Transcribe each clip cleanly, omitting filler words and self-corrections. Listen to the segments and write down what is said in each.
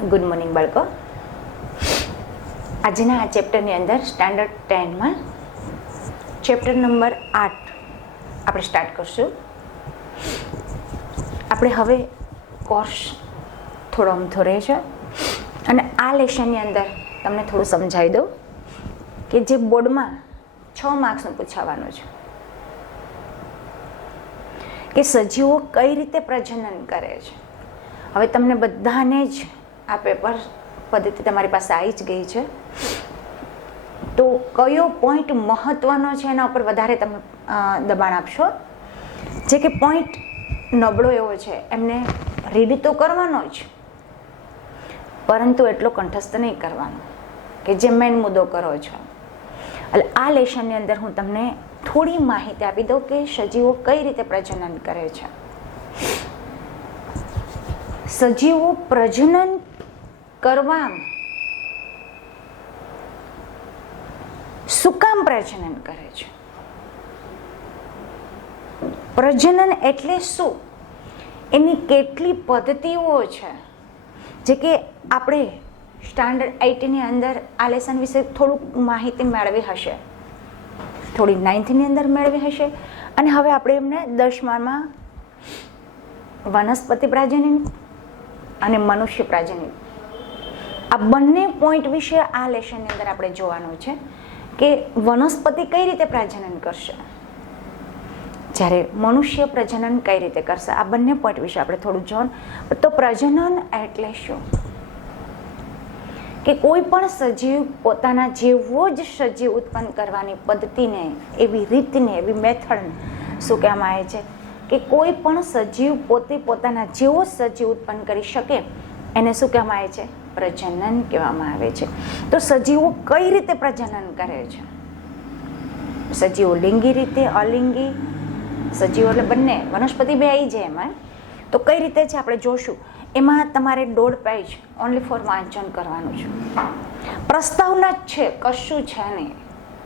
Good morning બાળકો. આજના આ ચેપ્ટરની અંદર સ્ટાન્ડર્ડ 10માં ચેપ્ટર નંબર 8 આપણે સ્ટાર્ટ કરશું. આપણે હવે કોર્સ થોડો અમથો રહે છે અને આ લેશનની અંદર તમને થોડું સમજાવી દઉં કે જે બોર્ડમાં 6 માર્ક્સનું પૂછાવાનું છે કે સજીવો કઈ રીતે પ્રજનન કરે છે. હવે તમને બધાને જ આ પેપર પદ્ધતિ તમારી પાસે આવી જ ગઈ છે, તો કયો પોઈન્ટ મહત્વનો છે એના ઉપર વધારે તમે દબાણ આપશો. જે કે પોઈન્ટ નબળો એવો છે એમને રીડ તો કરવાનો જ, પરંતુ એટલો કંઠસ્થ નહીં કરવાનો કે જે મેઇન મુદ્દો કરો છો. એટલે આ લેશનની અંદર હું તમને થોડી માહિતી આપી દઉં કે સજીવો કઈ રીતે પ્રજનન કરે છે. સજીવો પ્રજનન કરવા શું કામ પ્રજનન કરે છે? પ્રજનન એટલે શું, એની કેટલી પદ્ધતિઓ છે, જે કે આપણે સ્ટાન્ડર્ડ 8ની અંદર આ લેસન વિશે થોડુંક માહિતી મેળવી હશે, થોડી 9thની અંદર મેળવી હશે, અને હવે આપણે એમને 10મામાં વનસ્પતિ પ્રજનન અને મનુષ્ય પ્રજનન આ બંને પોઈન્ટ વિશે આ લેશનની અંદર આપણે જોવાનું છે કે વનસ્પતિ કઈ રીતે પ્રજનન કરશે, જ્યારે મનુષ્ય પ્રજનન કઈ રીતે કરશે. આ બંને પોઈન્ટ વિશે આપણે થોડું જોવાનું. તો પ્રજનન એટલે શું કે કોઈ પણ સજીવ પોતાના જેવો જ સજીવ ઉત્પન્ન કરવાની પદ્ધતિને, એવી રીતને, એવી મેથડને શું કહેવામાં આવે છે કે કોઈ પણ સજીવ પોતે પોતાના જેવો સજીવ ઉત્પન્ન કરી શકે એને શું કહેવામાં આવે છે? પ્રજનન કહેવામાં આવે છે. તો સજીવો કઈ રીતે પ્રજનન કરે છે? સજીવો લિંગી રીતે, અલિંગી સજીવો એટલે બંને, વનસ્પતિ બે આવી જાય એમાં. તો કઈ રીતે છે આપણે જોશું. એમાં તમારે 1.5 પેજ ઓનલી ફોર વાંચન કરવાનું છે. પ્રસ્તાવના જ છે, કશું છે નહીં.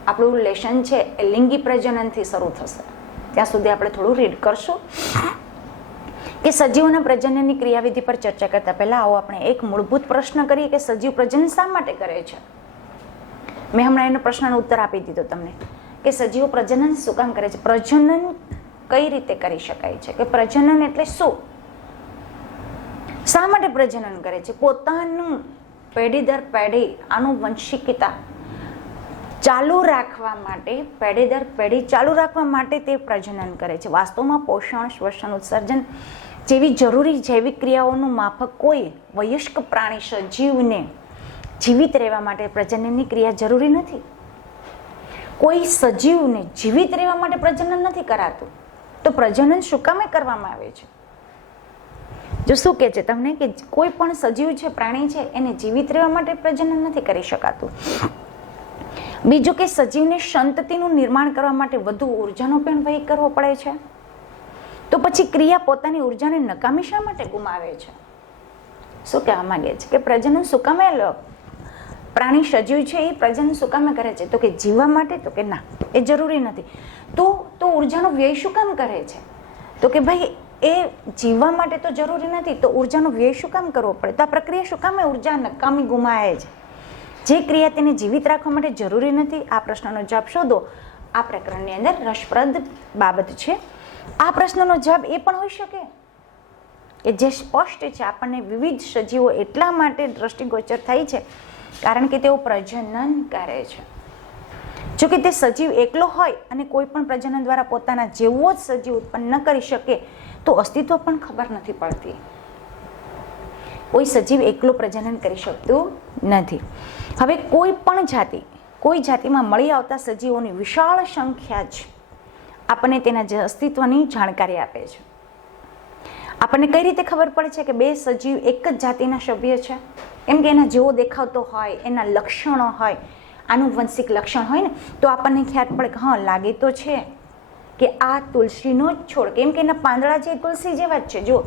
આપણું લેશન છે એ લિંગી પ્રજનનથી શરૂ થશે. ત્યાં સુધી આપણે થોડું રીડ કરશું કે સજીવોના પ્રજનનની ક્રિયાવિધિ પર ચર્ચા કરતા પહેલા આવો આપણે એક મૂળભૂત પ્રશ્ન કરીએ કે સજીવ પ્રજનન શા માટે કરે છે. મેં હમણાં એનો પ્રશ્નનો ઉત્તર આપી દીધો તમને કે સજીવો પ્રજનન શું કામ કરે છે, પ્રજનન કઈ રીતે કરી શકાય છે, કે પ્રજનન એટલે શું, શા માટે પ્રજનન કરે છે. પોતાનું પેઢી દર પેઢી આનુવંશિકતા ચાલુ રાખવા માટે, પેઢી દર પેઢી ચાલુ રાખવા માટે તે પ્રજનન કરે છે. વાસ્તવમાં પોષણ, શ્વસન, ઉત્સર્જન જેવી જરૂરી જૈવિક ક્રિયાઓનું માફક કોઈ વયસ્ક પ્રાણી સજીવને જીવિત રહેવા માટે પ્રજનનની ક્રિયા જરૂરી નથી. કોઈ સજીવને જીવિત રહેવા માટે પ્રજનન નથી કરાતું, તો પ્રજનન શું કામે કરવામાં આવે છે? જો શું કહે છે તમને કે કોઈ પણ સજીવ છે, પ્રાણી છે, એને જીવિત રહેવા માટે પ્રજનન નથી કરી શકાતું. બીજું કે સજીવને સંતતિનું નિર્માણ કરવા માટે વધુ ઉર્જાનો પણ વ્યય કરવો પડે છે. તો પછી ક્રિયા પોતાની ઉર્જાને નકામી શા માટે ગુમાવે છે? શું કહેવા માંગે છે કે પ્રજનન શું કામે પ્રાણી સજીવ છે એ પ્રજનન શું કામે કરે છે? તો કે જીવવા માટે? તો કે ના, એ જરૂરી નથી. તો ઉર્જાનો વ્યય શું કામ કરે છે? તો કે ભાઈ એ જીવવા માટે તો જરૂરી નથી, તો ઉર્જાનો વ્યય શું કામ કરવો પડે? તો આ પ્રક્રિયા શું કામે ઉર્જા નકામી ગુમાવે છે? જે ક્રિયા તેને જીવિત રાખવા માટે જરૂરી નથી. આ પ્રશ્નનો જવાબ શોધો. આ પ્રકરણની અંદર રસપ્રદ બાબત છે. આ પ્રશ્નનો જવાબ એ પણ હોઈ શકે કે જે સ્પષ્ટ છે, આપણને વિવિધ સજીવો એટલા માટે દ્રષ્ટિગોચર થાય છે કારણ કે તેઓ પ્રજનન કરે છે. જો કે તે સજીવ એકલો હોય અને કોઈ પણ પ્રજનન દ્વારા પોતાના જેવો જ સજીવ ઉત્પન્ન ન કરી શકે તો અસ્તિત્વ પણ ખબર નથી પડતી. કોઈ સજીવ એકલો પ્રજનન કરી શકતું નથી. હવે કોઈ પણ જાતિ, કોઈ જાતિમાં મળી આવતા સજીવોની વિશાળ સંખ્યા જ આપણને તેના અસ્તિત્વની જાણકારી આપે છે. આપણને કઈ રીતે ખબર પડે છે કે બે સજીવ એક જ જાતિના સભ્ય છે? કેમ કે એના જેવો દેખાવતો હોય, એના લક્ષણો હોય, આનુવંશિક લક્ષણ હોય ને, તો આપણને ખ્યાલ પડે કે હા, લાગે તો છે કે આ તુલસીનો જ છોડ, કેમ કે એના પાંદડા છે તુલસી જેવા જ છે. જો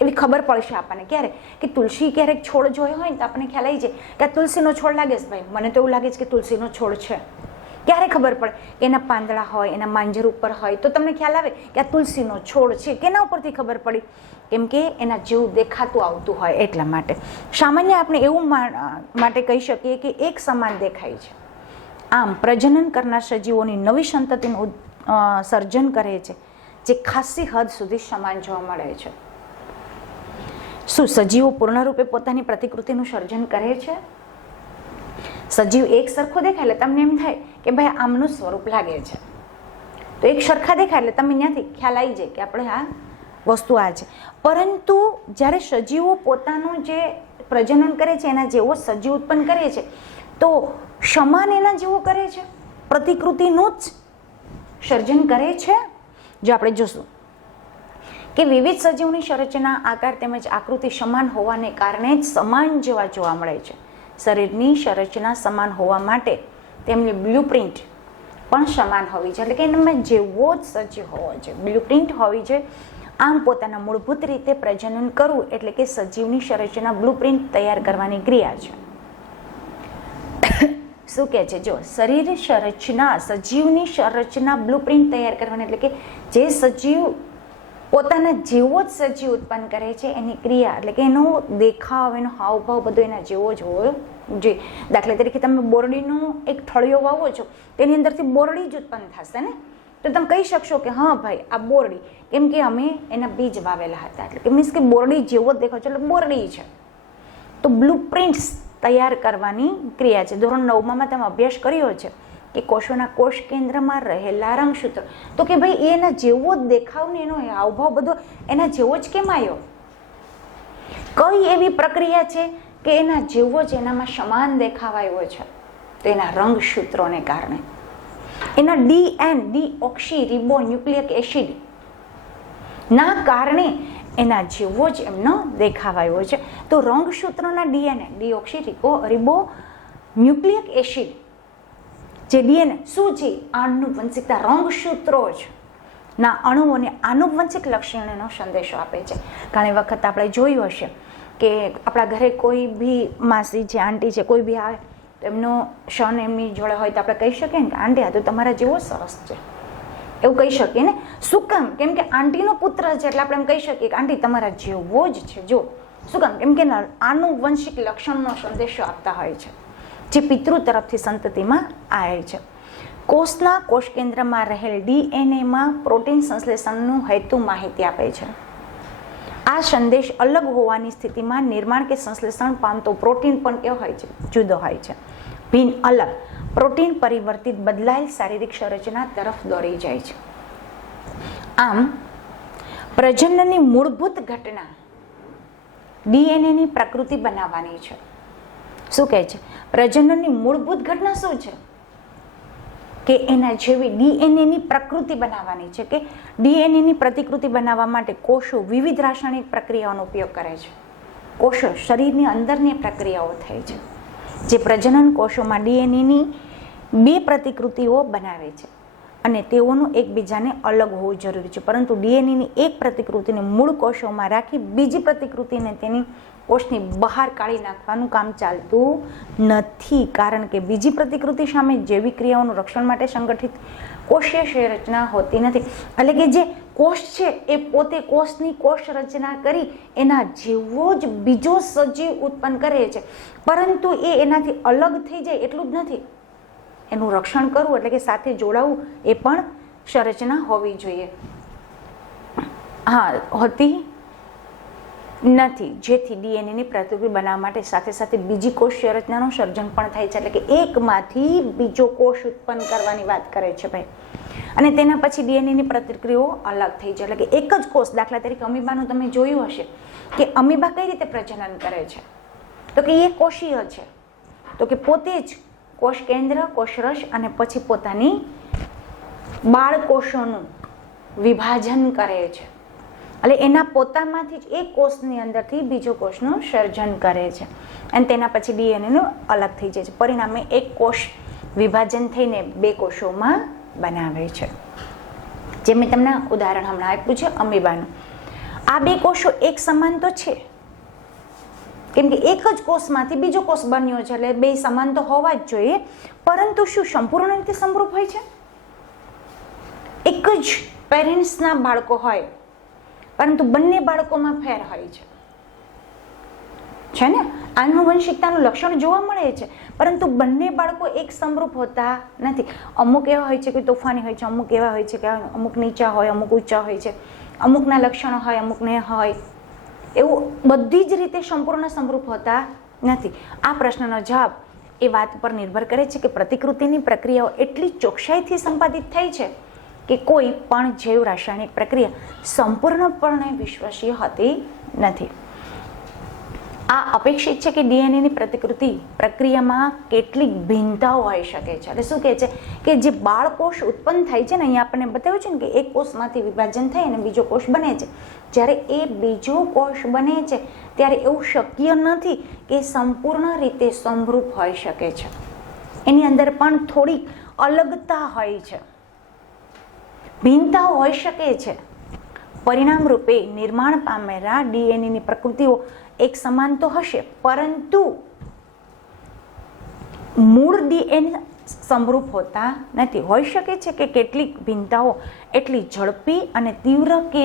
એવી ખબર પડશે આપણને ક્યારે કે તુલસી ક્યારેક છોડ જોયો હોય ને તો આપણને ખ્યાલ આવી જાય કે આ તુલસીનો છોડ લાગે છે. ભાઈ મને તો એવું લાગે છે કે તુલસીનો છોડ છે. ક્યારે ખબર પડે કે એના પાંદડા હોય, એના માંજર ઉપર હોય તો તમને ખ્યાલ આવે કે આ તુલસીનો છોડ છે. કેના ઉપરથી ખબર પડી? કેમ કે એના જેવું દેખાતું આવતું હોય એટલા માટે. સામાન્ય આપણે એવું માટે કહી શકીએ કે એક સમાન દેખાય છે. આમ પ્રજનન કરનાર સજીવોની નવી સંતતિનું સર્જન કરે છે, જે ખાસી હદ સુધી સમાન જોવા મળે છે. શું સજીવો પૂર્ણરૂપે પોતાની પ્રતિકૃતિનું સર્જન કરે છે? સજીવ એક સરખો દેખાય એટલે તમને એમ થાય કે ભાઈ આમનું સ્વરૂપ લાગે છે, તો એક સરખા દેખાય એટલે તમે ત્યાંથી ખ્યાલ આવી જાય કે આપણે આ વસ્તુ આ છે. પરંતુ જ્યારે સજીવો પોતાનું જે પ્રજનન કરે છે એના જેવો સજીવ ઉત્પન્ન કરે છે તો સમાન એના જેવો કરે છે, પ્રતિકૃતિનું જ સર્જન કરે છે. જો આપણે જોશું કે વિવિધ સજીવની સંરચના, આકાર તેમજ આકૃતિ સમાન હોવાને કારણે જ સમાન જેવા જોવા મળે છે. શરીરની સંરચના સમાન હોવા માટે તેમની બ્લુપ્રિન્ટ પણ સમાન હોવી જોઈએ, એટલે કે એનામાં જેવો જ સજીવ હોવો જોઈએ, બ્લુપ્રિન્ટ હોવી જોઈએ. આમ પોતાના મૂળભૂત રીતે પ્રજનન કરવું એટલે કે સજીવની સંરચના બ્લુપ્રિન્ટ તૈયાર કરવાની ક્રિયા છે. શું કહે છે? જો શરીર સંરચના, સજીવની સંરચના બ્લુપ્રિન્ટ તૈયાર કરવાની એટલે કે જે સજીવ પોતાના જેવો જ સજીવ ઉત્પન્ન કરે છે એની ક્રિયા, એટલે કે એનો દેખાવ, એનો હાવભાવ બધો એના જેવો જ હોવો જોઈએ. દાખલા તરીકે તમે બોરડીનો એક ઠળિયો વાવો છો, તેની અંદરથી બોરડી જ ઉત્પન્ન થશે ને, તો તમે કહી શકશો કે હા ભાઈ આ બોરડી, કેમ કે અમે એના બીજ વાવેલા હતા, એટલે કે મીન્સ કે બોરડી જેવો જ દેખાવ છે એટલે બોરડી છે. તો બ્લુપ્રિન્ટ્સ તૈયાર કરવાની ક્રિયા છે. ધોરણ 9માં તમે અભ્યાસ કર્યો છે કે કોષોના કોષ કેન્દ્રમાં રહેલા રંગસૂત્રો, તો કે ભાઈ એના જેવો જ દેખાવ ને એનો હાવભાવ બધો એના જેવો જ કેમ આવ્યો? કઈ એવી પ્રક્રિયા છે કે એના જેવો જ એનામાં સમાન દેખાવ આવ્યો છે? તો એના રંગસૂત્રોને કારણે, એના ડીઓક્સી રિબો ન્યુક્લિક એસિડ ના કારણે એના જેવો જ એમનો દેખાવ આવ્યો છે. તો રંગસૂત્રોના ડીએનએ, ડીઓક્સી રિબો ન્યુક્લિક એસિડ, જે ડીએનએ શું છે? આનુવંશિકતા, રંગસૂત્રો જ ના અણુઓને આનુવંશિક લક્ષણોનો સંદેશો આપે છે. ઘણી વખત આપણે જોયું હશે કે આપણા ઘરે કોઈ બી માસી છે, આંટી છે, કોઈ બી આવે તો એમનો સન એમની જોડે હોય તો આપણે કહી શકીએ ને કે આંટી આ તો તમારા જેવો સરસ છે, એવું કહી શકીએ ને. શું કામ? કેમ કે આંટીનો પુત્ર છે એટલે આપણે એમ કહી શકીએ કે આંટી તમારા જેવો જ છે. જો શું કામ? કેમ કે આનુવંશિક લક્ષણનો સંદેશો આપતા હોય છે, જે પિતૃ તરફથી સંતતિમાં આવે છે. કોષના કોષ કેન્દ્રમાં રહેલ ડીએનએમાં પ્રોટીન સંશ્લેષણનું હેતુ માહિતી આપે છે. આ સંદેશ અલગ હોવાની સ્થિતિમાં નિર્માણ કે સંશ્લેષણ પામતો પ્રોટીન પણ કેવો હોય છે? જુદો હોય છે, ભિન્ન, અલગ. પ્રોટીન પરિવર્તિત બદલાયેલ શારીરિક સંરચના તરફ દોરી જાય છે. આમ પ્રજનનની મૂળભૂત ઘટના ડીએનએની પ્રકૃતિ બનાવવાની છે. શું કહે છે? પ્રજનનની મૂળભૂત ઘટના શું છે? કે એના જેવી ડીએનએની પ્રકૃતિ બનાવવાની છે, કે ડીએનએની પ્રતિકૃતિ બનાવવા માટે કોષો વિવિધ રાસાયણિક પ્રક્રિયાઓનો ઉપયોગ કરે છે. કોષો શરીરની અંદરની પ્રક્રિયાઓ થાય છે, જે પ્રજનન કોષોમાં ડીએનએની બે પ્રતિકૃતિઓ બનાવે છે અને તેઓનું એકબીજાને અલગ હોવું જરૂરી છે. પરંતુ ડીએનએની એક પ્રતિકૃતિને મૂળ કોષોમાં રાખી બીજી પ્રતિકૃતિને તેની કોષની બહાર કાઢી નાખવાનું કામ ચાલતું નથી, કારણ કે બીજી પ્રતિકૃતિ સામે જૈવિક ક્રિયાઓનું રક્ષણ માટે સંગઠિત કોષીય સંરચના હોતી નથી. એટલે કે જે કોષ છે એ પોતે કોષની કોષ રચના કરી એના જેવો જ બીજો સજીવ ઉત્પન્ન કરે છે, પરંતુ એ એનાથી અલગ થઈ જાય એટલું જ નથી, એનું રક્ષણ કરવું એટલે કે સાથે જોડાવું એ પણ સંરચના હોવી જોઈએ. હા, હોતી નથી, જેથી ડીએનએની પ્રતિકૃતિ બનાવવા માટે સાથે સાથે બીજી કોષ સંરચનાનું સર્જન પણ થાય છે. એટલે કે એકમાંથી બીજો કોષ ઉત્પન્ન કરવાની વાત કરે છે ભાઈ, અને તેના પછી ડીએનએની પ્રતિક્રિયાઓ અલગ થઈ જાય. એટલે કે એક જ કોષ, દાખલા તરીકે અમીબાનું તમે જોયું હશે કે અમીબા કઈ રીતે પ્રજનન કરે છે, તો કે એ કોષીય છે, તો કે પોતે જ કોષ કેન્દ્ર, કોષરસ અને પછી પોતાની બાળકોષોનું વિભાજન કરે છે. એટલે એના પોતામાંથી જ એક કોષની અંદરથી બીજો કોષનું સર્જન કરે છે અને તેના પછી ડીએનએનું અલગ થઈ જાય છે. પરિણામે એક કોષ વિભાજન થઈને બે કોષોમાં બનાવે છે. જે મેં તમને ઉદાહરણ હમણાં આપ્યું છે અમીબાનું. આ બે કોષો એક સમાન તો છે, કેમ કે એક જ કોષમાંથી બીજો કોષ બન્યો છે, એટલે બે સમાન તો હોવા જ જોઈએ, પરંતુ શું સંપૂર્ણ રીતે સમરૂપ હોય છે? એક જ પેરેન્ટ્સના બાળકો હોય, પરંતુ બંને બાળકોમાં ફેર હોય છે ને? આનુવંશિકતાનું લક્ષણ જોવા મળે છે, પરંતુ બંને બાળકો એક સમરૂપ હોતા નથી. અમુક એવા હોય છે કે તોફાની હોય છે, અમુક એવા હોય છે કે અમુક નીચા હોય, અમુક ઊંચા હોય છે, અમુકના લક્ષણો હોય, અમુકને હોય, એવું બધી જ રીતે સંપૂર્ણ સમરૂપ હોતા નથી. આ પ્રશ્નનો જવાબ એ વાત પર નિર્ભર કરે છે કે પ્રતિકૃતિની પ્રક્રિયાઓ એટલી ચોકસાઈથી સંપાદિત થઈ છે કે કોઈ પણ જૈવ રાસાયણિક પ્રક્રિયા સંપૂર્ણપણે વિશ્વસનીય હોતી નથી. આ અપેક્ષિત છે કે ડીએનએની પ્રતિકૃતિ પ્રક્રિયામાં કેટલીક ભિન્નતાઓ હોઈ શકે છે. એટલે શું કહે છે કે જે બાળકોષ ઉત્પન્ન થાય છે ને, અહીંયા આપણને બતાવ્યું છે ને કે એક કોષમાંથી વિભાજન થઈ અને બીજો કોષ બને છે. જ્યારે એ બીજો કોષ બને છે ત્યારે એવું શક્ય નથી કે સંપૂર્ણ રીતે સમરૂપ હોઈ શકે છે. એની અંદર પણ થોડીક અલગતા હોય છે, ભિન્નતાઓ હોઈ શકે છે. પરિણામ રૂપે નિર્માણ પામેલા ડીએનએની પ્રકૃતિઓ એક સમાન તો હશે, પરંતુ મૂળ ડીએનએ સમરૂપ હોતા નથી. હોઈ શકે છે કે કેટલીક ભિન્નતાઓ એટલી ઝડપી અને તીવ્ર કે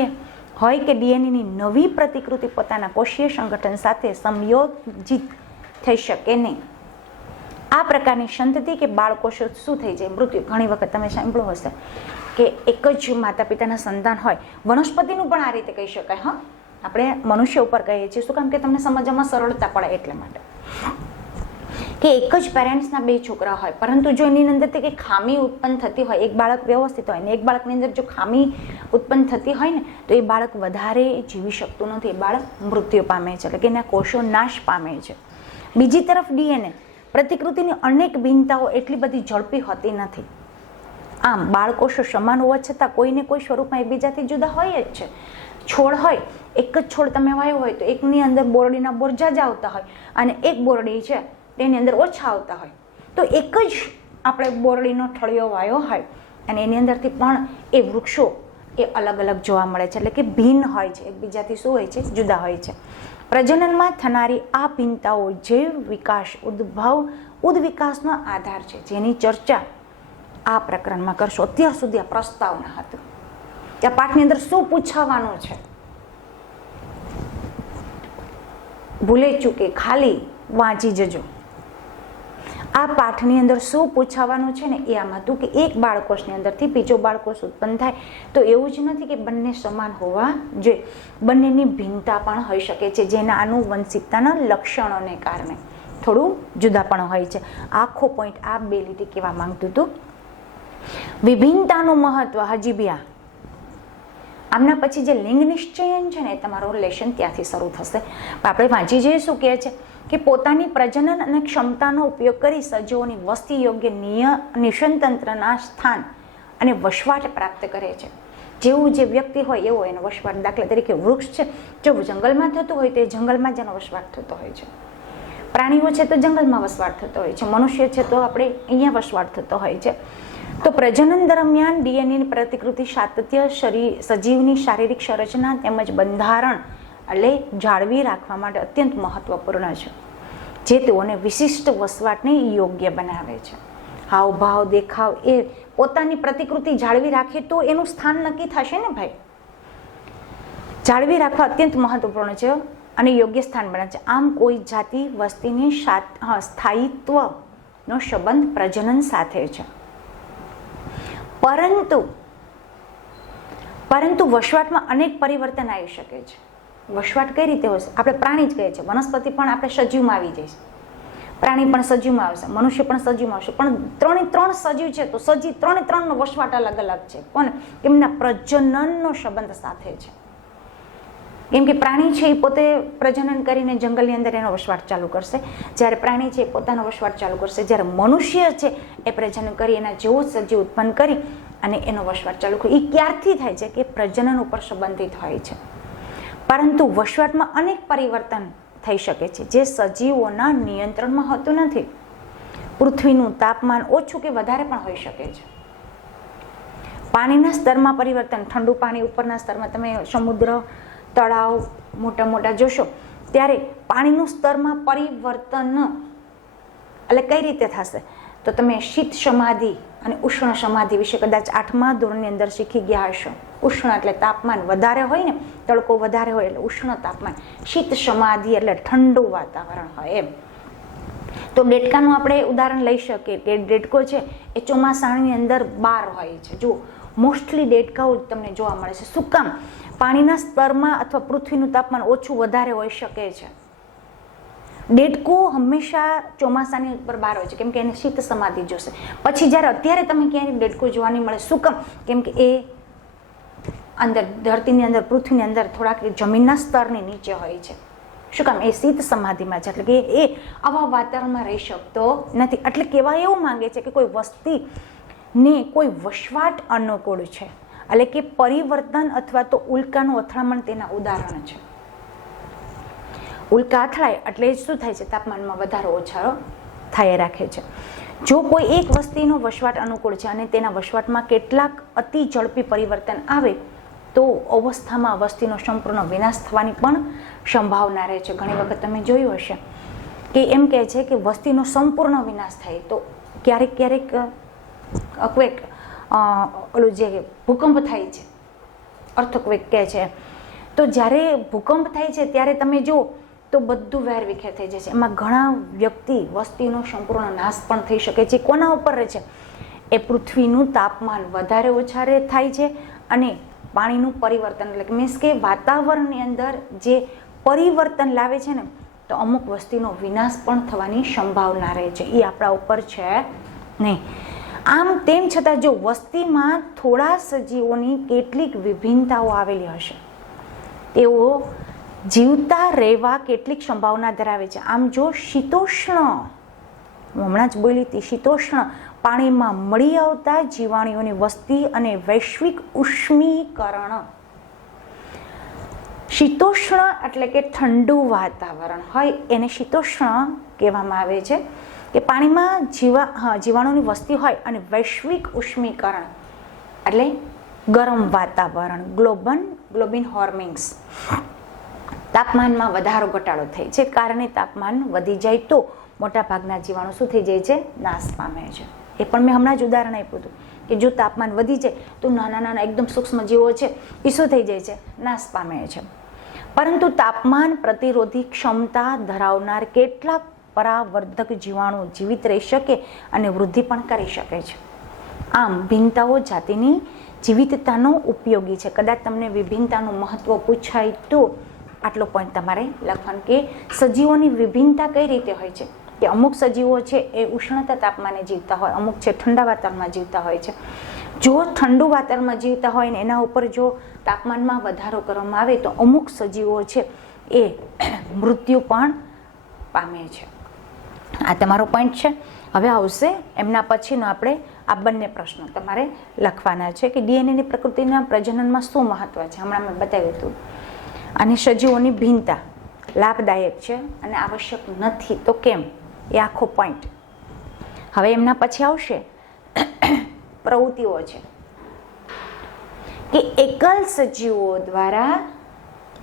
હોય કે ડીએનએની નવી પ્રતિકૃતિ પોતાના કોષીય સંગઠન સાથે સંયોજિત થઈ શકે નહીં. આ પ્રકારની સંતતિ કે બાળકોષો શું થઈ જાય? મૃત્યુ. ઘણી વખત તમે સાંભળ્યું હશે કે એક જ માતા પિતાના સંતાન હોય. વનસ્પતિનું પણ આ રીતે કહી શકાય. હા, આપણે મનુષ્ય ઉપર કહીએ છીએ. શું કામ કે તમને સમજવામાં સરળતા પડે એટલા માટે, કે એક જ પેરેન્ટ્સના બે છોકરા હોય, પરંતુ જો એની અંદર કંઈક ખામી ઉત્પન્ન થતી હોય, એક બાળક વ્યવસ્થિત હોય ને એક બાળકની અંદર જો ખામી ઉત્પન્ન થતી હોય ને, તો એ બાળક વધારે જીવી શકતું નથી, એ બાળક મૃત્યુ પામે છે, એટલે કે એના કોષો નાશ પામે છે. બીજી તરફ ડીએનએ પ્રતિકૃતિની અનેક ભિન્નતાઓ એટલી બધી ઝડપી હોતી નથી. આમ બાળકોષો સમાન હોવા છતાં કોઈને કોઈ સ્વરૂપમાં એકબીજાથી જુદા હોય જ છે. છોડ હોય, એક જ છોડ તમે વાવ્યો હોય તો એકની અંદર બોરડીના બોર ઝાઝા આવતા હોય અને એક બોરડી છે તેની અંદર ઓછા આવતા હોય. તો એક જ આપણે બોરડીનો ઠળિયો વાવ્યો હોય અને એની અંદરથી પણ એ વૃક્ષો એ અલગ અલગ જોવા મળે છે, એટલે કે ભિન્ન હોય છે, એકબીજાથી શું હોય છે? જુદા હોય છે. પ્રજનનમાં થનારી આ ભિન્નતાઓ જૈવ વિકાસ ઉદ્વિકાસનો આધાર છે, જેની ચર્ચા આ પ્રકરણમાં કરશો. અત્યાર સુધી આ પ્રસ્તાવના હતું. ત્યાં પાઠની અંદર શું પૂછાવાનું છે ભૂલે ચૂકે ખાલી વાંચી જજો. આ પાઠની અંદર શું પૂછાવાનું છે ને એ આમ હતું કે એક બાળકોષની અંદરથી બીજો બાળકોષ ઉત્પન્ન થાય તો એવું જ નથી કે બંને સમાન હોવા જોઈએ, બંનેની ભિન્નતા પણ હોઈ શકે છે, જેના આનુવંશિકતાના લક્ષણોને કારણે થોડું જુદા પણ હોય છે. આખો પોઈન્ટ આ બે લીટી કહેવા માંગતું હતું. વિભિન્નતાનું મહત્વ હજી બી આમના પછી જે લિંગ નિશ્ચયન છે ને, તમારો લેશન ત્યાંથી શરૂ થશે. આપણે વાંચી જઈએ શું કહે છે કે પોતાની પ્રજનન અને ક્ષમતાનો ઉપયોગ કરી સજીવોની વસ્તી યોગ્ય નિષનતંત્રના સ્થાન અને વસવાટ પ્રાપ્ત કરે છે. જેવું જે વ્યક્તિ હોય એવો એનો વસવાટ. દાખલા તરીકે વૃક્ષ છે, જો જંગલમાં થતું હોય તો એ જંગલમાં જ એનો વસવાટ થતો હોય છે. પ્રાણીઓ છે તો જંગલમાં વસવાટ થતો હોય છે, મનુષ્ય છે તો આપણે અહીંયા વસવાટ થતો હોય છે. તો પ્રજનન દરમિયાન ડીએનએની પ્રતિકૃતિ સાતત્ય સજીવની શારીરિક સંરચના તેમજ બંધારણ એટલે જાળવી રાખવા માટે અત્યંત મહત્વપૂર્ણ છે, જે તેઓને વિશિષ્ટ વસવાટને યોગ્ય બનાવે છે. હાવભાવ, દેખાવ એ પોતાની પ્રતિકૃતિ જાળવી રાખે તો એનું સ્થાન નક્કી થશે ને ભાઈ. જાળવી રાખવા અત્યંત મહત્વપૂર્ણ છે અને યોગ્ય સ્થાન બનાવે છે. આમ કોઈ જાતિ વસ્તીની સ્થાયિત્વનો સંબંધ પ્રજનન સાથે છે. પરંતુ વસવાટમાં અનેક પરિવર્તન આવી શકે છે. વસવાટ કઈ રીતે હશે? આપણે પ્રાણી જ કહીએ છીએ, વનસ્પતિ પણ આપણે સજીવમાં આવી જઈશ, પ્રાણી પણ સજીવમાં આવશે, મનુષ્ય પણ સજીવમાં આવશે. પણ ત્રણ સજીવ છે તો ત્રણનો વસવાટ અલગ અલગ છે, પણ એમના પ્રજનનનો સંબંધ સાથે છે. કેમ કે પ્રાણી છે એ પોતે પ્રજનન કરીને જંગલની અંદર એનો વસવાટ ચાલુ કરશે, જ્યારે પ્રાણી છે એ પોતાનો વસવાટ ચાલુ કરશે, જ્યારે મનુષ્ય છે એ પ્રજનન કરી એના જેવો સજીવ ઉત્પન્ન કરી અને એનો વસવાટ ચાલુ કરે. એ ક્યારથી થાય છે કે પ્રજનન ઉપર સંબંધિત હોય છે. પરંતુ વસવાટમાં અનેક પરિવર્તન થઈ શકે છે જે સજીવોના નિયંત્રણમાં હોતું નથી. પૃથ્વીનું તાપમાન ઓછું કે વધારે પણ હોઈ શકે છે. પાણીના સ્તરમાં પરિવર્તન, ઠંડુ પાણી ઉપરના સ્તરમાં તમે સમુદ્ર, તળાવ મોટા મોટા જોશો ત્યારે પાણીનું સ્તરમાં પરિવર્તન એટલે કઈ રીતે થશે? તો તમે શીત સમાધિ અને ઉષ્ણ સમાધિ વિશે કદાચ 8મા ધોરણની અંદર શીખી ગયા હશો. ઉષ્ણ એટલે તાપમાન વધારે હોય ને, તડકો વધારે હોય એટલે ઉષ્ણ તાપમાન. શીત સમાધિ એટલે ઠંડુ વાતાવરણ હોય એમ. તો દેડકાનું આપણે ઉદાહરણ લઈ શકીએ કે દેડકો છે એ ચોમાસાની અંદર બહાર હોય છે. જો મોસ્ટલી દેડકાઓ જ તમને જોવા મળે છે. શું કામ? પાણીના સ્તરમાં અથવા પૃથ્વીનું તાપમાન ઓછું વધારે હોઈ શકે છે. દેડકો હંમેશા ચોમાસાની ઉપર બહાર હોય છે કેમ કે એને શીત સમાધિ જોશે. પછી જ્યારે અત્યારે તમે ક્યાંય દેડકો જોવા નહીં મળે. શું કામ? કેમ કે એ અંદર ધરતીની અંદર, પૃથ્વીની અંદર થોડાક જમીનના સ્તરની નીચે હોય છે. શું કામ? એ શીત સમાધિમાં છે, એટલે કે એ આવા વાતાવરણમાં રહી શકતો નથી. એટલે કહેવા એવું માંગે છે કે કોઈ વસ્તીને કોઈ વસવાટ અનુકૂળ છે, એટલે કે પરિવર્તન અથવા તો ઉલ્કાનું અથડામણ તેના ઉદાહરણ છે. ઉલ્કા અથડાય એટલે શું થાય છે? તાપમાનમાં વધારો ઓછારો થાય રાખે છે. જો કોઈ એક વસ્તીનો વસવાટ અનુકૂળ છે અને તેના વસવાટમાં કેટલાક અતિ ઝડપી પરિવર્તન આવે તો અવસ્થામાં વસ્તીનો સંપૂર્ણ વિનાશ થવાની પણ સંભાવના રહે છે. ઘણી વખત તમે જોયું હશે કે એમ કહે છે કે વસ્તીનો સંપૂર્ણ વિનાશ થાય તો ક્યારેક ક્યારેક અક્વેક ઓલું જે ભૂકંપ થાય છે, અર્થક્વેક કહે છે. તો જ્યારે ભૂકંપ થાય છે ત્યારે તમે જુઓ તો બધું વેર વિખેર થઈ જાય છે. એમાં ઘણા વ્યક્તિ વસ્તીનો સંપૂર્ણ નાશ પણ થઈ શકે છે. કોના ઉપર રહે છે? એ પૃથ્વીનું તાપમાન વધારે ઓછારે થાય છે અને પાણીનું પરિવર્તન, એટલે કે મીન્સ કે વાતાવરણની અંદર જે પરિવર્તન લાવે છે ને, તો અમુક વસ્તીનો વિનાશ પણ થવાની સંભાવના રહે છે. એ આપણા ઉપર છે નહીં. આમ તેમ છતાં જો વસ્તીમાં થોડા સજીવોની કેટલીક વિભિન્નતાઓ આવેલી હશે, તેઓ જીવતા રહેવા કેટલીક સંભાવના ધરાવે છે. આમ જો શીતોષ્ણ, હું હમણાં જ બોલી હતી, શીતોષ્ણ પાણીમાં મળી આવતા જીવાણુઓની વસ્તી અને વૈશ્વિક ઉષ્મીકરણ. શીતોષ્ણ એટલે કે ઠંડુ વાતાવરણ હોય એને શીતોષ્ણ કહેવામાં આવે છે. કે પાણીમાં જીવાણુની વસ્તી હોય અને વૈશ્વિક ઉષ્મીકરણ એટલે ગરમ વાતાવરણ, ગ્લોબલ વોર્મિંગ્સ, તાપમાનમાં વધારો ઘટાડો થાય છે. કારણે તાપમાન વધી જાય તો મોટાભાગના જીવાણુ શું થઈ જાય છે? નાશ પામે છે. એ પણ મેં હમણાં જ ઉદાહરણ આપ્યું હતું કે જો તાપમાન વધી જાય તો નાના નાના એકદમ સૂક્ષ્મ જીવો છે એ શું થઈ જાય છે? નાશ પામે છે. પરંતુ તાપમાન પ્રતિરોધી ક્ષમતા ધરાવનાર કેટલાક પરાવર્તક જીવાણુ જીવિત રહી શકે અને વૃદ્ધિ પણ કરી શકે છે. આમ ભિન્નતાઓ જાતિની જીવિતતાનો ઉપયોગી છે. કદાચ તમને વિભિન્નતાનું મહત્વ પૂછાય તો આટલો પોઈન્ટ તમારે લખવાનું કે સજીવોની વિભિન્નતા કઈ રીતે હોય છે. કે અમુક સજીવો છે એ ઉષ્ણતા તાપમાને જીવતા હોય, અમુક છે ઠંડા વાતાવરણમાં જીવતા હોય છે. જો ઠંડુ વાતાવરણમાં જીવતા હોય ને એના ઉપર જો તાપમાનમાં વધારો કરવામાં આવે તો અમુક સજીવો છે એ મૃત્યુ પણ પામે છે. આ તમારો પોઈન્ટ છે. હવે આવશે એમના પછીનો આપણે આ બંને પ્રશ્નો તમારે લખવાના છે કે ડીએનએની પ્રકૃતિના પ્રજનનમાં શું મહત્વ છે. હમણાં મેં બતાવ્યું હતું. અને સજીવોની ભિન્નતા લાભદાયક છે અને આવશ્યક નથી તો કેમ, એ આખો પોઈન્ટ. હવે એમના પછી આવશે પ્રવૃત્તિઓ છે કે એકલ સજીવો દ્વારા,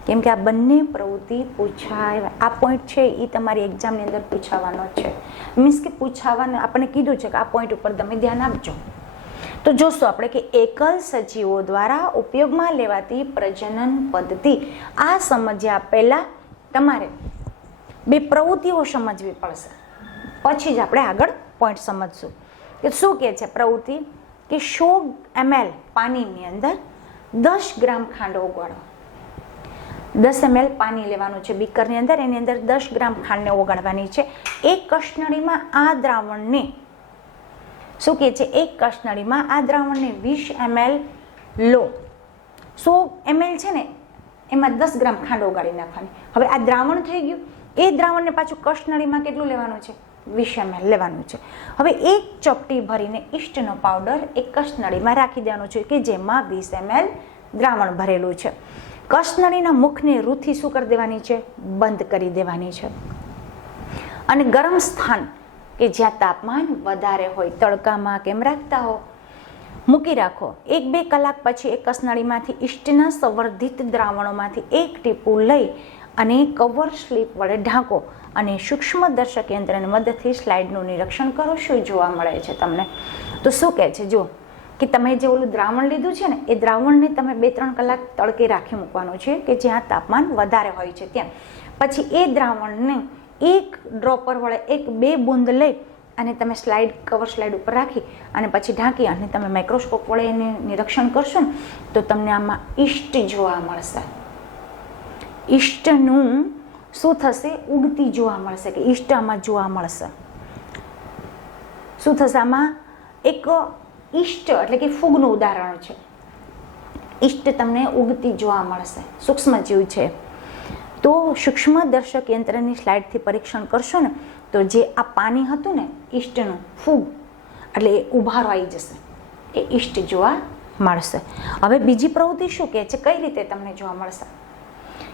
કેમ કે આ બંને પ્રવૃત્તિ પૂછાય, આ પોઈન્ટ છે એ તમારી એક્ઝામની અંદર પૂછાવાનો છે. મીન્સ કે પૂછાવાનું આપણને કીધું છે કે આ પોઈન્ટ ઉપર તમે ધ્યાન આપજો. તો જોશું આપણે કે એકલ સજીવો દ્વારા ઉપયોગમાં લેવાતી પ્રજનન પદ્ધતિ. આ સમજ્યા પહેલા તમારે બે પ્રવૃત્તિઓ સમજવી પડશે, પછી જ આપણે આગળ પોઈન્ટ સમજશું કે શું કહે છે પ્રવૃત્તિ. કે 100 ml પાણીની અંદર 10 ગ્રામ ખાંડ ઓગાળો. 10 ml પાણી લેવાનું છે બીકરની અંદર, એની અંદર 10 ગ્રામ ખાંડને ઓગાળવાની છે. એક કસનળીમાં આ દ્રાવણને શું કહે છે? એક કસનળીમાં આ દ્રાવણને 20 ml લો. 100 ml છે ને એમાં 10 ગ્રામ ખાંડ ઓગાળી નાખવાની. હવે આ દ્રાવણ થઈ ગયું. એ દ્રાવણને પાછું કસનળીમાં કેટલું લેવાનું છે? 20 ml લેવાનું છે. હવે એક ચપટી ભરીને ઈસ્ટનો પાવડર એક કસનળીમાં રાખી દેવાનો છે કે જેમાં 20 ml દ્રાવણ ભરેલું છે. કસનળીના મુખને રૂથી શું કરી દેવાની છે? બંધ કરી દેવાની છે. અને ગરમ સ્થાન કે જ્યાં તાપમાન વધારે હોય, તડકામાં કેમ રાખતા હો, મૂકી રાખો. 1-2 કલાક પછી એક કસનળીમાંથી ઈસ્ટના સંવર્ધિત દ્રાવણોમાંથી એક ટીપું લઈ અને કવર સ્લીપ વડે ઢાંકો અને સૂક્ષ્મદર્શક યંત્રની મદદથી સ્લાઇડનું નિરીક્ષણ કરો. શું જોવા મળે છે તમને? તો શું કહે છે, જો કે તમે જે ઓલું દ્રાવણ લીધું છે ને, એ દ્રાવણને તમે 2-3 કલાક તડકે રાખી મૂકવાનું છે, કે જ્યાં તાપમાન વધારે હોય છે ત્યાં. પછી એ દ્રાવણને એક ડ્રોપર વડે 1-2 બૂંદ લઈ અને તમે કવર સ્લાઇડ ઉપર રાખી અને પછી ઢાંકી અને તમે માઇક્રોસ્કોપ વડે એને નિરીક્ષણ કરશો ને, તો તમને આમાં ઈષ્ટ જોવા મળશે. ઈષ્ટનું શું થશે? ઉગતી જોવા મળશે, કે ઈષ્ટ આમાં જોવા મળશે. શું થશે? આમાં એક ઈષ્ટ એટલે કે ફૂગનું ઉદાહરણ છે. ઈષ્ટ તમને ઉગતી જોવા મળશે, સૂક્ષ્મજીવ છે. તો સૂક્ષ્મદર્શક યંત્રની સ્લાઇડથી પરીક્ષણ કરશો ને, તો જે આ પાણી હતું ને ઈષ્ટનું, ફૂગ, એટલે એ ઉભારો આવી જશે, એ ઈષ્ટ જોવા મળશે. હવે બીજી પ્રવૃત્તિ શું કહે છે, કઈ રીતે તમને જોવા મળશે?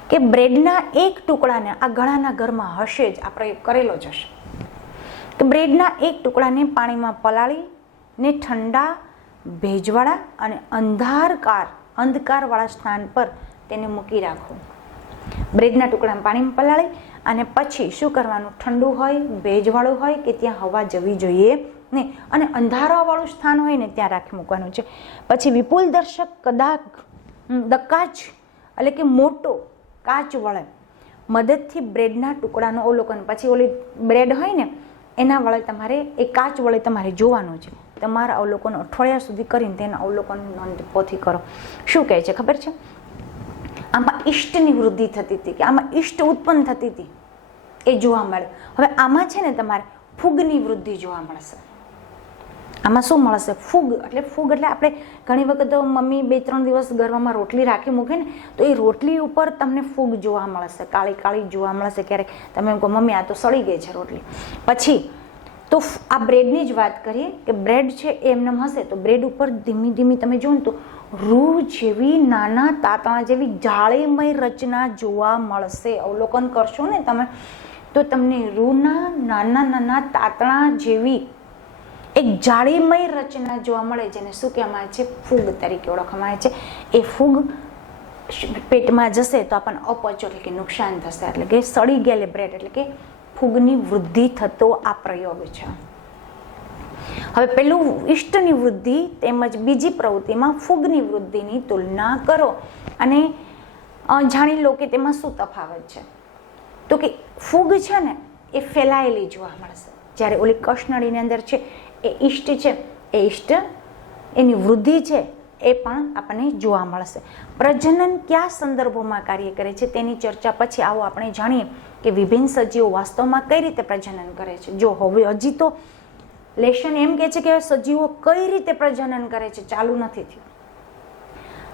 કે બ્રેડના એક ટુકડાને, આ ઘણાના ઘરમાં હશે જ, આ પ્રયોગ કરેલો જ હશે, કે બ્રેડના એક ટુકડાને પાણીમાં પલાળીને ઠંડા, ભેજવાળા અને અંધકારવાળા સ્થાન પર તેને મૂકી રાખો. બ્રેડના ટુકડાને પાણીમાં પલાળી અને પછી શું કરવાનું? ઠંડુ હોય, ભેજવાળું હોય, કે ત્યાં હવા જવી જોઈએ નહીં, અને અંધારાવાળું સ્થાન હોય ને ત્યાં રાખી મૂકવાનું છે. પછી વિપુલ દર્શક દકાચ એટલે કે મોટો કાચ વળે મદદથી બ્રેડના ટુકડાનું અવલોકન. પછી ઓલી બ્રેડ હોય ને એના વડે તમારે, એ કાચ વડે તમારે જોવાનું છે. તમારા અવલોકન અઠવાડિયા સુધી કરીને તેના અવલોકન નોંધપોથી કરો. શું કહે છે ખબર છે? આમાં ઈષ્ટની વૃદ્ધિ થતી હતી, કે આમાં ઈષ્ટ ઉત્પન્ન થતી હતી, એ જોવા મળે. હવે આમાં છે ને તમારે ફૂગની વૃદ્ધિ જોવા મળશે. આમાં શું મળશે? ફૂગ. એટલે ફૂગ એટલે આપણે ઘણી વખત મમ્મી 2-3 દિવસ ગરવામાં રોટલી રાખી મૂકે ને, તો એ રોટલી ઉપર તમને ફૂગ જોવા મળશે, કાળી કાળી જોવા મળશે. ક્યારેક તમે એમ કહો, મમ્મી આ તો સળી ગઈ છે રોટલી. પછી તો આ બ્રેડની જ વાત કરીએ, કે બ્રેડ છે એ એમને હશે, તો બ્રેડ ઉપર ધીમી ધીમી તમે જુઓ ને, તો રૂ જેવી, નાના તાતણા જેવી જાળીમય રચના જોવા મળશે. અવલોકન કરશો ને તમે, તો તમને રૂના નાના તાતણા જેવી એક જાળીમય રચના જોવા મળે, જેને શું કહેવામાં આવે છે? ફૂગ તરીકે ઓળખવામાં આવે છે. એ ફૂગ પેટમાં જશે તો આપણને અપચો એટલે કે નુકસાન થશે, એટલે કે સળી ગયેલી બ્રેડ, એટલે કે ફૂગની વૃદ્ધિ થતો આ પ્રયોગ છે. હવે પેલું ઈષ્ટની વૃદ્ધિ તેમજ બીજી પ્રવૃત્તિમાં ફૂગની વૃદ્ધિની તુલના કરો અને જાણી લો કે તેમાં શું તફાવત છે. તો કે ફૂગ છે ને એ ફેલાયેલી જોવા મળશે, જ્યારે ઓલી કશનળીની અંદર છે એ ઈષ્ટ છે, એ ઈષ્ટ એની વૃદ્ધિ છે એ પણ આપણને જોવા મળશે. પ્રજનન કયા સંદર્ભોમાં કાર્ય કરે છે તેની ચર્ચા પછી આવો આપણે જાણીએ કે વિભિન્ન સજીવો વાસ્તવમાં કઈ રીતે પ્રજનન કરે છે. જો હવે હજી તો લેશન એમ કહે છે કે સજીવો કઈ રીતે પ્રજનન કરે છે, ચાલુ નથી થયું.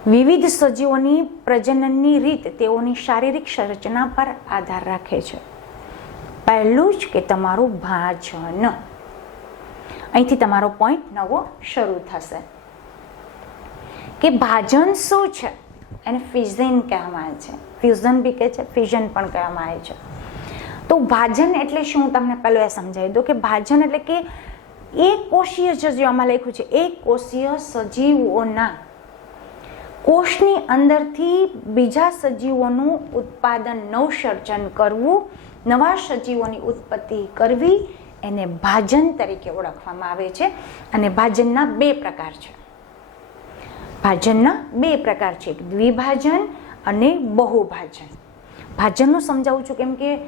વિવિધ સજીવોની પ્રજનનની રીત તેઓની શારીરિક રચના પર આધાર રાખે છે. પહેલું જ કે તમારું ભાજન. અહીંથી તમારો પોઈન્ટ નવો શરૂ થશે કે ભાજન શું છે. એને ફ્યુઝન કહેવામાં આવે છે, ફ્યુઝન બી કહે છે, ફ્યુઝન પણ કહેવામાં આવે છે. તો ભાજન એટલે શું, હું તમને પહેલું એ સમજાવી દઉં કે ભાજન એટલે કે એક કોષીય સજીવોમાં લખ્યું છે, એક કોષીય સજીવોના કોષની અંદરથી બીજા સજીવોનું ઉત્પાદન, નવસર્જન કરવું, નવા સજીવોની ઉત્પત્તિ કરવી, એને ભાજન તરીકે ઓળખવામાં આવે છે. અને ભાજનના 2 પ્રકાર છે. ભાજનના 2 પ્રકાર છે, એક દ્વિભાજન અને બહુભાજન. ભાજનનું સમજાવું છું કેમ કે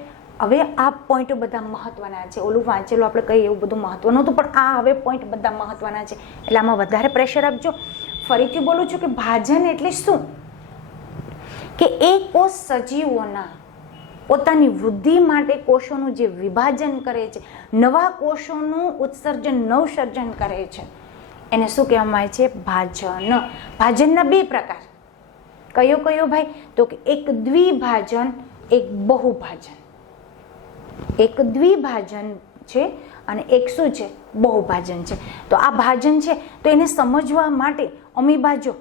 હવે આ પોઈન્ટ બધા મહત્વના છે. ઓલું વાંચેલું આપણે કહીએ એવું બધું મહત્વનું હતું, પણ આ હવે પોઈન્ટ બધા મહત્વના છે, એટલે આમાં વધારે પ્રેશર આપજો. ફરીથી બોલું છું કે ભાજન એટલે શું, કે એક કોષ સજીવોના પોતાની વૃદ્ધિ માટે કોષોનું જે વિભાજન કરે છે, નવા કોષોનું ઉત્સર્જન, નવસર્જન કરે છે, એને શું કહેવામાં આવે છે? ભાજન. ભાજનના 2 પ્રકાર. કયો કયો ભાઈ? તો કે એક દ્વિભાજન, એક બહુભાજન. એક દ્વિભાજન છે અને એક શું છે? બહુભાજન છે. તો આ ભાજન છે તો એને સમજવા માટે અમીબાજો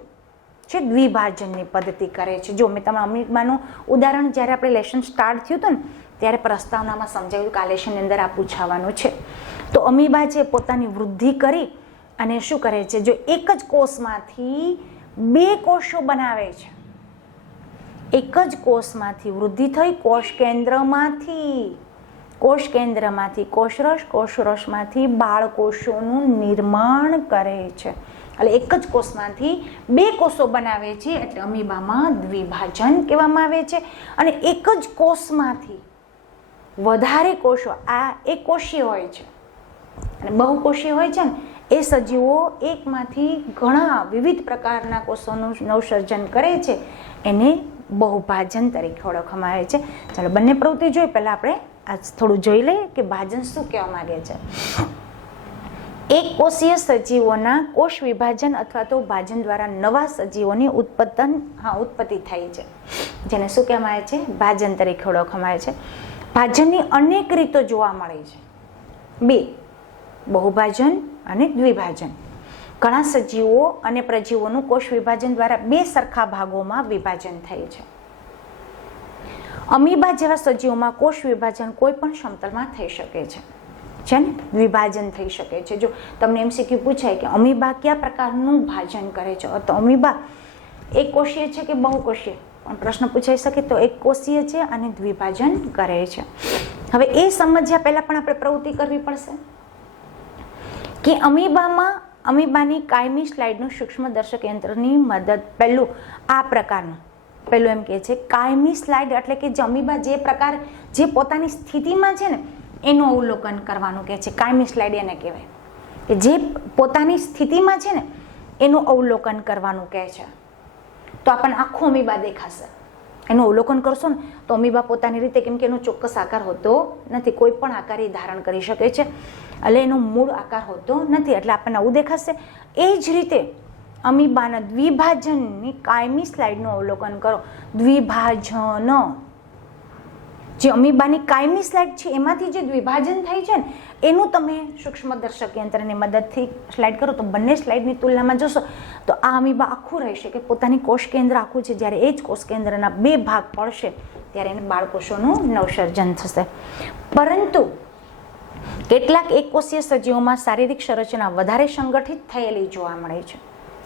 છે દ્વિભાજનની પદ્ધતિ કરે છે. જો મેં તમને અમીબાનું ઉદાહરણ જ્યારે આપણે લેશન સ્ટાર્ટ થયું હતું ને ત્યારે પ્રસ્તાવનામાં સમજાવ્યું કે આ લેશનની અંદર આ પૂછાવાનું છે. તો અમીબા છે પોતાની વૃદ્ધિ કરી અને શું કરે છે? જો એક જ કોષમાંથી 2 કોષો બનાવે છે, એક જ કોષમાંથી વૃદ્ધિ થઈ કોષકેન્દ્રમાંથી કોષરસમાંથી બાળકોષોનું નિર્માણ કરે છે. એટલે એક જ કોષમાંથી બે કોષો બનાવે છે, એટલે અમીબામાં દ્વિભાજન કહેવામાં આવે છે. અને એક જ કોષમાંથી વધારે કોષો, આ એક કોષીય હોય છે અને બહુકોષીય હોય છે ને, એ સજીવો એકમાંથી ઘણા વિવિધ પ્રકારના કોષોનું નવસર્જન કરે છે, એને બહુભાજન તરીકે ઓળખવામાં આવે છે. ચાલો બંને પ્રવૃત્તિ જોઈ, પહેલા આપણે આ થોડું જોઈ લઈએ કે ભાજન શું કહેવા માંગે છે. એક કોષીય સજીવોના કોષ વિભાજન અથવા તો ભાજન દ્વારા નવા સજીવોની ઉત્પત્તિ થાય છે, જેને શું કહેવામાં આવે છે? ભાજન તરીકે ઓળખવામાં આવે છે. ભાજનની અનેક રીતો જોવા મળે છે, બે, બહુભાજન અને દ્વિભાજન. ઘણા સજીવો અને પ્રજીવોનું કોષ વિભાજન દ્વારા બે સરખા ભાગોમાં વિભાજન થાય છે. અમીબા જેવા સજીવોમાં કોષ વિભાજન કોઈ પણ સમતલમાં થઈ શકે છે ને, વિભાજન થઈ શકે છે. જો તમને MCQ પૂછાય કે અમીબા કયા પ્રકારનું ભાજન કરે છે, તો અમીબા એક કોષીય છે કે બહુકોષીય, પણ પ્રશ્ન પૂછાઈ શકે તો એક કોષીય છે અને દ્વિભાજન કરે છે. હવે એ સમજ્યા પહેલા પણ આપણે પ્રવૃત્તિ કરવી પડશે કે અમીબાની કાયમી સ્લાઇડનું સૂક્ષ્મદર્શક યંત્રની મદદ, પહેલું એમ કહે છે કાયમી સ્લાઇડ એટલે કે અમીબા જે પોતાની સ્થિતિમાં છે ને એનું અવલોકન કરવાનું કહે છે. કાયમી સ્લાઇડ એને કહેવાય કે જે પોતાની સ્થિતિમાં છે ને એનું અવલોકન કરવાનું કહે છે. તો આપણને આખો અમીબા દેખાશે, એનું અવલોકન કરશો ને તો અમીબા પોતાની રીતે, કેમ કે એનો ચોક્કસ આકાર હોતો નથી, કોઈ પણ આકાર એ ધારણ કરી શકે છે, એટલે એનો મૂળ આકાર હોતો નથી, એટલે આપણને આવું દેખાશે. એ જ રીતે અમીબાના દ્વિભાજનની કાયમી સ્લાઇડનું અવલોકન કરો. દ્વિભાજન, જે અમીબાની કાયમી સ્લાઇડ છે એમાંથી જે દ્વિભાજન થાય છે ને એનું તમે સૂક્ષ્મદર્શક યંત્રની મદદથી સ્લાઇડ કરો તો બંને સ્લાઇડની તુલનામાં જોશો તો આ અમીબા આખું રહેશે કે પોતાની કોષ કેન્દ્ર આખું છે, જ્યારે એ જ કોષ કેન્દ્રના બે ભાગ પડશે ત્યારે એને બાળકોષોનું નવસર્જન થશે. પરંતુ કેટલાક એકકોષીય સજીવોમાં શારીરિક સંરચના વધારે સંગઠિત થયેલી જોવા મળે છે.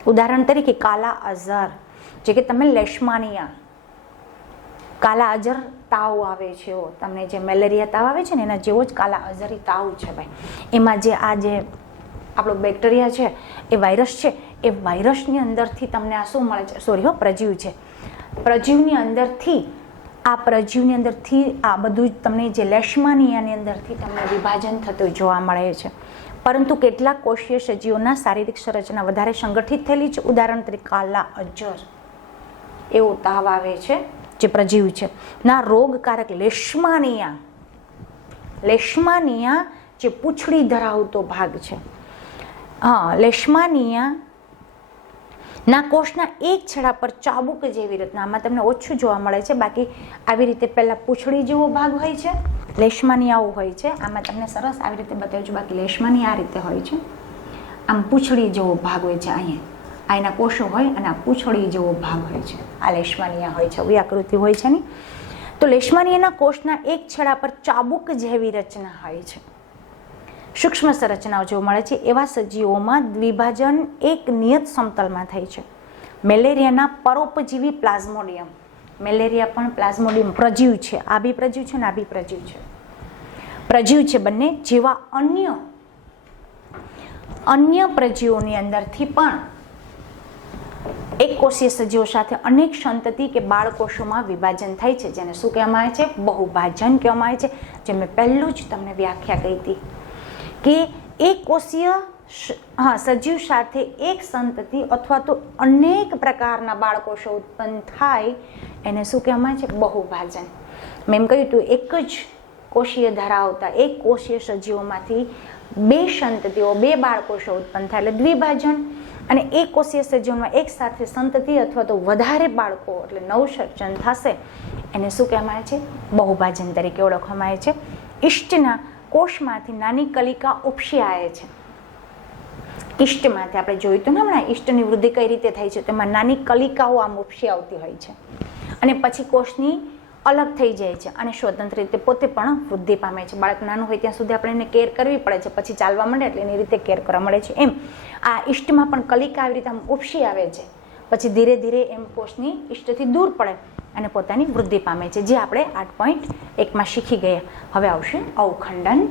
ઉદાહરણ તરીકે કાલા અઝર, જે કે તમે લેશમાનિયા, કાલા અઝર તાવ આવે છે, તમને જે મેલેરિયા તાવ આવે છે ને એના જેવો જ કાલા અઝરી તાવ છે ભાઈ. એમાં જે આપણો બેક્ટેરિયા છે, એ વાયરસ છે, એ વાયરસની અંદરથી તમને આ શું મળે છે? પ્રજીવ છે. પ્રજીવની અંદરથી આ બધું જ તમને જે લેશમાનિયાની અંદરથી તમને વિભાજન થતું જોવા મળે છે. પરંતુ કેટલાક કોષીય સજીવોના શારીરિક સંરચના વધારે સંગઠિત થયેલી છે. ઉદાહરણ તરીકે કાલા અઝર, એવો તાવ આવે છે જે પ્રજીવ છે ના રોગકારક લેશમાનિયા જે પૂંછડી ધરાવતો ભાગ છે, લેશમાનિયા ના કોષના એક છેડા પર ચાબુક જેવી રીતના, આમાં તમને ઓછું જોવા મળે છે, બાકી આવી રીતે પહેલા પૂંછડી જેવો ભાગ હોય છે, લેશમાનિયાઓ હોય છે. આમાં તમને સરસ આવી રીતે બતાવ્યું છે, બાકી લેશમાનિયા આ રીતે હોય છે, આમ પૂંછડી જેવો ભાગ હોય છે, અહીંયા એના કોષો હોય અને આ પૂંછડી જેવો ભાગ હોય છે, આ લેશમાનિયા હોય છે, આવી આકૃતિ હોય છે ને. તો લેશમાનિયાના કોષના એક છેડા પર ચાબુક જેવી રચના હોય છે, સૂક્ષ્મ સંરચનાઓ જોવા મળે છે. એવા સજીવોમાં દ્વિભાજન એક નિયત સમતલમાં થાય છે. મેલેરિયાના પરોપજીવી પ્લાઝ્મોડિયમ, મેલેરિયા પણ પ્લાઝ્મોડિયમ પ્રજીવ છે, આ બી પ્રજીવ છે ને આ બી પ્રજીવ છે, બંને જેવા અન્ય પ્રજીવોની અંદરથી પણ એક કોષીય સજીવો સાથે અનેક સંતતિ કે બાળકોષોમાં વિભાજન થાય છે, જેને શું કહેવામાં આવે છે? બહુભાજન કહેવામાં આવે છે. જે મેં પહેલું જ તમને વ્યાખ્યા કહી હતી કે એક કોષીય સજીવ સાથે એક સંતતિ અથવા તો અનેક પ્રકારના બાળકોષો ઉત્પન્ન થાય એને શું કહેવામાં આવે છે? બહુભાજન. મેં એમ કહ્યું હતું એક જ કોષીય ધરાવતા એક કોષીય સજીવોમાંથી બે સંતતિઓ, બે બાળકોષો ઉત્પન્ન થાય એટલે દ્વિભાજન. અને એક કોષીય સજીવોમાં એક સાથે સંતતિ અથવા તો વધારે બાળકો એટલે નવસર્જન થશે એને શું કહેવામાં આવે છે? બહુભાજન તરીકે ઓળખવામાં આવે છે. ઈષ્ટના કોષમાંથી નાની કલિકા ઉપસી આવે છે. ઈષ્ટમાંથી આપણે જોયું હતું ને હમણાં, ઈષ્ટની વૃદ્ધિ કઈ રીતે થાય છે, તેમાં નાની કલિકાઓ આમ ઉપસી આવતી હોય છે અને પછી કોષની અલગ થઈ જાય છે અને સ્વતંત્ર રીતે પોતે પણ વૃદ્ધિ પામે છે. બાળક નાનું હોય ત્યાં સુધી આપણે એને કેર કરવી પડે છે, પછી ચાલવા માંડે એટલે એની રીતે કેર કરવા મળે છે. એમ આ ઈષ્ટમાં પણ કલિકા આવી રીતે આમ ઉપસી આવે છે, પછી ધીરે ધીરે એમ કોષની ઈષ્ટથી દૂર પડે અને પોતાની વૃદ્ધિ પામે છે, જે આપણે 8.1માં શીખી ગયા. હવે આવશે અવખંડન.